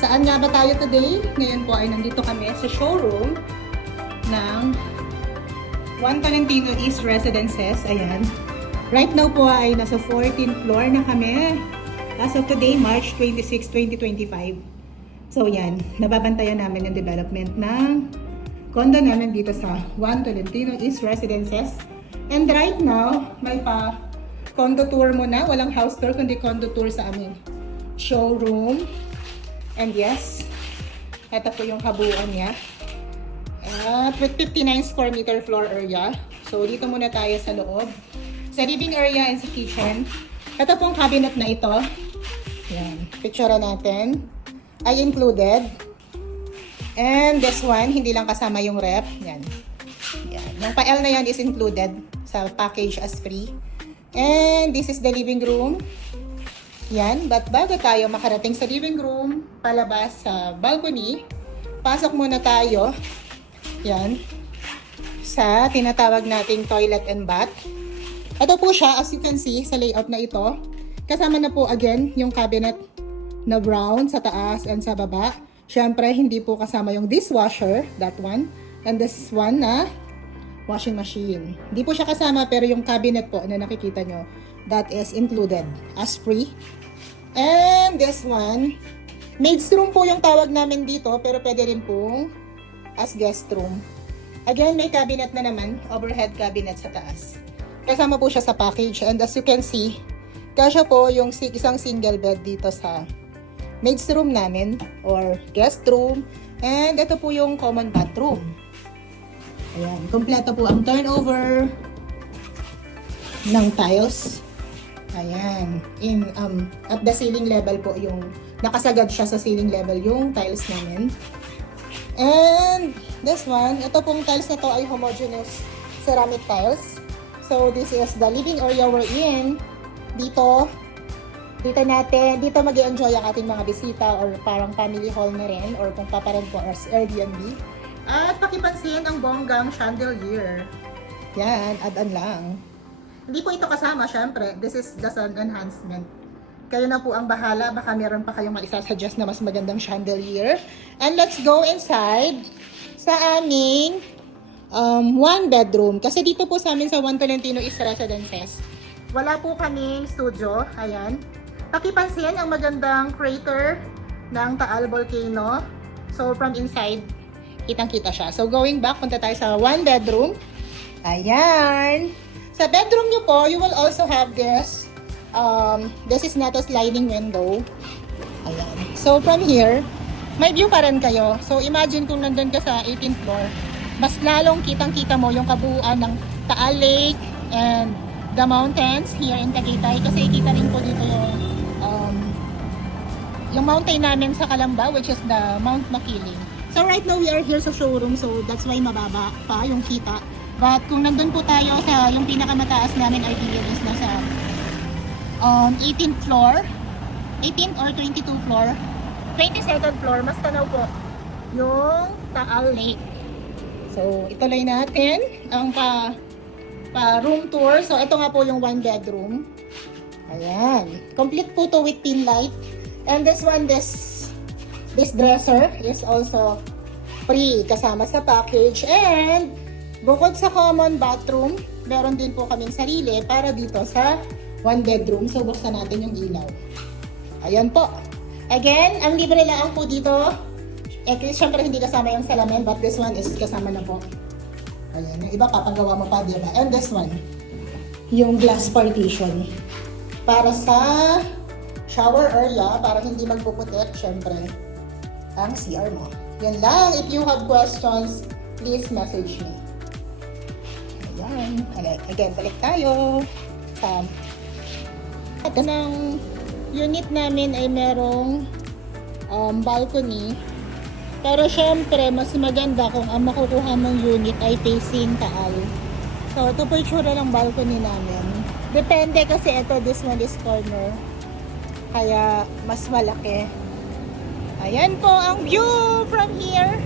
Saan nga ba tayo today? Ngayon po ay nandito kami sa showroom ng One Tolentino East Residences. Ayan. Right now po ay nasa 14th floor na kami. As of today, March 26, 2025. So yan, nababantayan namin yung development ng condo namin dito sa One Tolentino East Residences. And right now, may pa condo tour muna. Walang house tour, kundi condo tour sa aming showroom. And yes, ito po yung kabuuan niya. With 59 square meter floor area. So, dito muna tayo sa loob. Sa living area and sa kitchen. Ito pong cabinet na ito. Yan. Picture natin. Ay included. And this one, hindi lang kasama yung ref. Yan. Yan. Yung pa-L na yan is included sa package as free. And this is the living room. Yan, but bago tayo makarating sa living room, palabas sa balcony, pasok muna tayo, yan, sa tinatawag nating toilet and bath. Ito po siya, as you can see, sa layout na ito. Kasama na po again yung cabinet na brown sa taas and sa baba. Siyempre, hindi po kasama yung dishwasher, that one. And this one na washing machine. Hindi po siya kasama, pero yung cabinet po na nakikita nyo, that is included as free. And this one, maid's room po yung tawag namin dito, pero pwede rin pong as guest room. Again, may cabinet na naman, overhead cabinet sa taas. Kasama po siya sa package, and as you can see, kasya po yung isang single bed dito sa maid's room namin, or guest room. And ito po yung common bathroom. Ayan, kompleto po ang turnover ng tiles. Ayan, at the ceiling level po yung, nakasagad siya sa ceiling level yung tiles namin. And this one, ito pong tiles na to ay homogeneous ceramic tiles. So this is the living area we're in. Dito mag-i-enjoy ang ating mga bisita or parang family hall na rin, or kung paparent po as Airbnb. At pakipansin ang bonggang chandelier. Yan, add-on lang. Hindi po ito kasama, syempre. This is just an enhancement. Kayo na po ang bahala. Baka meron pa kayong maisasuggest na mas magandang chandelier. And let's go inside sa aming one bedroom. Kasi dito po sa amin sa One Tolentino East Residences, wala po kaming studio. Ayan. Pakipansin ang magandang crater ng Taal Volcano. So from inside, kitang-kita siya. So going back, punta tayo sa one bedroom. Ayan. Sa bedroom nyo po, you will also have this. This is not a sliding window. Ayan. So, from here, may view pa rin kayo. So, imagine kung nandun ka sa 18th floor, mas lalong kitang-kita mo yung kabuuan ng Taal Lake and the mountains here in Tagaytay. Kasi kita rin po dito yung mountain namin sa Calamba, which is the Mount Makiling. So, right now, we are here sa showroom. So, that's why mababa pa yung kita. But kung nandun po tayo sa yung pinakamataas namin RTL is nasa 18th floor, 18th or 22 floor, 22nd floor, mas tanaw po yung Taal Lake. So, ituloy natin ang pa room tour. So, ito nga po yung one bedroom. Ayan. Complete po to with pin light. And this one, this dresser is also free kasama sa package. And bukod sa common bathroom, meron din po kaming sarili para dito sa one bedroom. So, buksan natin yung ilaw. Ayan po. Again, ang libre lang po dito. Siyempre, hindi kasama yung salamin, but this one is kasama na po. Ayan. Yung iba, papagawa mo pa, diba? And this one, yung glass partition. Para sa shower area, para hindi magpuputik, siyempre, ang CR mo. Yan lang. If you have questions, please message me. Ayan. Again, balik tayo. At ng unit namin ay merong balcony. Pero syempre, mas maganda kung ang makukuha mong unit ay facing Taal. So, ito po yung tsura ng balcony namin. Depende kasi ito, this one is corner. Kaya, mas malaki. Ayan po ang view from here.